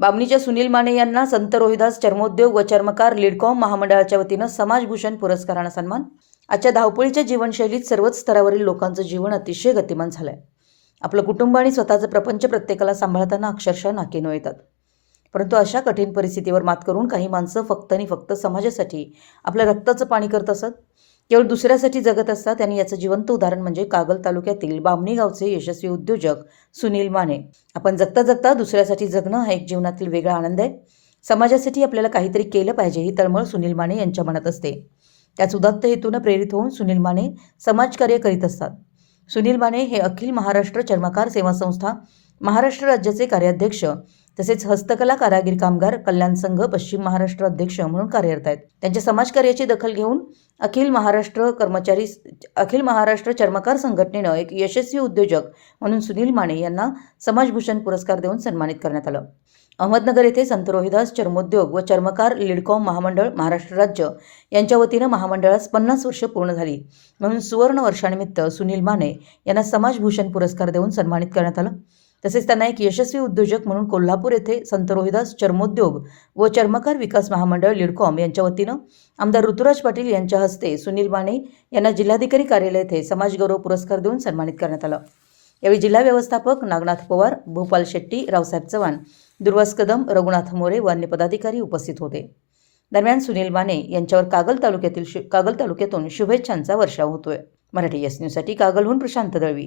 बामणीच्या सुनील माने यांना संत रोहिदास चर्मोद्योग व चर्मकार लिडकॉम महामंडळाच्या वतीनं समाजभूषण पुरस्कारानं सन्मान. आजच्या धावपळीच्या जीवनशैलीत सर्वच स्तरावरील लोकांचं जीवन अतिशय गतिमान झालंय. आपलं कुटुंब आणि स्वतःचं प्रपंच प्रत्येकाला सांभाळताना अक्षरशः नाकीनं येतात. परंतु अशा कठीण परिस्थितीवर मात करून काही माणसं फक्त आणि फक्त समाजासाठी आपल्या रक्ताचं पाणी करत असत? केवळ दुसऱ्यासाठी जगत असतात आणि याचं जिवंत उदाहरण म्हणजे कागल तालुक्यातील बामणी गावचे यशस्वी उद्योजक सुनील माने. आपण जगता जगता दुसऱ्यासाठी जगणं हा एक जीवनातील वेगळा आनंद आहे. समाजासाठी आपल्याला काहीतरी केलं पाहिजे ही तळमळ सुनील माने यांच्या मनात असते. त्याच उदात्त हेतूनं प्रेरित होऊन सुनील माने समाजकार्य करीत असतात. सुनील माने हे अखिल महाराष्ट्र चर्मकार सेवा संस्था महाराष्ट्र राज्याचे कार्याध्यक्ष तसेच हस्तकला कारागीर कामगार कल्याण संघ पश्चिम महाराष्ट्र अध्यक्ष म्हणून कार्यरत आहेत. त्यांच्या समाजकार्याची दखल घेऊन अखिल महाराष्ट्र कर्मचारी अखिल महाराष्ट्र चर्मकार संघटनेनं एक यशस्वी उद्योजक म्हणून सुनील माने यांना समाजभूषण पुरस्कार देऊन सन्मानित करण्यात आलं. अहमदनगर येथे संत रोहिदास चर्मोद्योग व चर्मकार लिडकॉम महामंडळ महाराष्ट्र राज्य यांच्या वतीनं महामंडळास पन्नास वर्ष पूर्ण झाली. म्हणून सुवर्ण वर्षानिमित्त सुनील माने यांना समाजभूषण पुरस्कार देऊन सन्मानित करण्यात आलं. तसेच त्यांना एक यशस्वी उद्योजक म्हणून कोल्हापूर येथे संत रोहिदास चर्मोद्योग व चर्मकार विकास महामंडळ लिडकॉम यांच्या वतीनं आमदार ऋतुराज पाटील यांच्या हस्ते सुनील माने यांना जिल्हाधिकारी कार्यालय येथे समाजगौरव पुरस्कार देऊन सन्मानित करण्यात आलं. यावेळी जिल्हा व्यवस्थापक नागनाथ पवार भोपाल शेट्टी रावसाहेब चव्हाण दुर्वास कदम रघुनाथ मोरे व अन्य पदाधिकारी उपस्थित होते. दरम्यान सुनील माने यांच्यावर कागल तालुक्यातील शु कागल तालुक्यातून शुभेच्छांचा वर्षाव होतोय. मराठी एस न्यूजसाठी कागलहून प्रशांत दळवी.